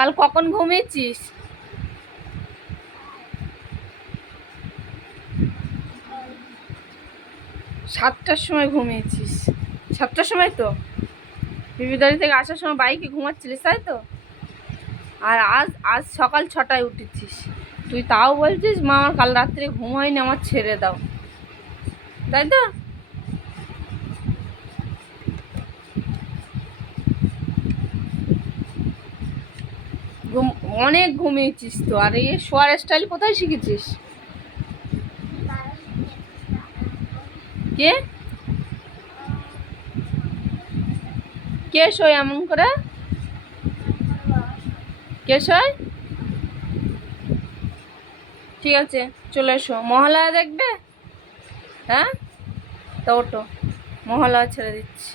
কাল কখন ঘুমিয়েছিস? 7টার সময় ঘুমিয়েছিস? 7টার সময় তো বিবিদারি থেকে আসার সময় বাইকে ঘুমাচ্ছিলিস, তাই তো? আর আজ আজ সকাল 6টায় উঠেছিস। তুই তাও বলছিস মা আমার কাল রাত্রে ঘুম হয়নি, আমার ছেড়ে দাও, তাই তো? অনেক ঘুমিয়েছিস তো। আর এই শোয়ার স্টাইল কোথায় শিখেছিস? কে কে শোয় এমন করে? কে শোয়? ঠিক আছে, চলে এসো। মহালয়া দেখবে? হ্যাঁ, তো ওঠো, মহালয়া ছেড়ে দিচ্ছি।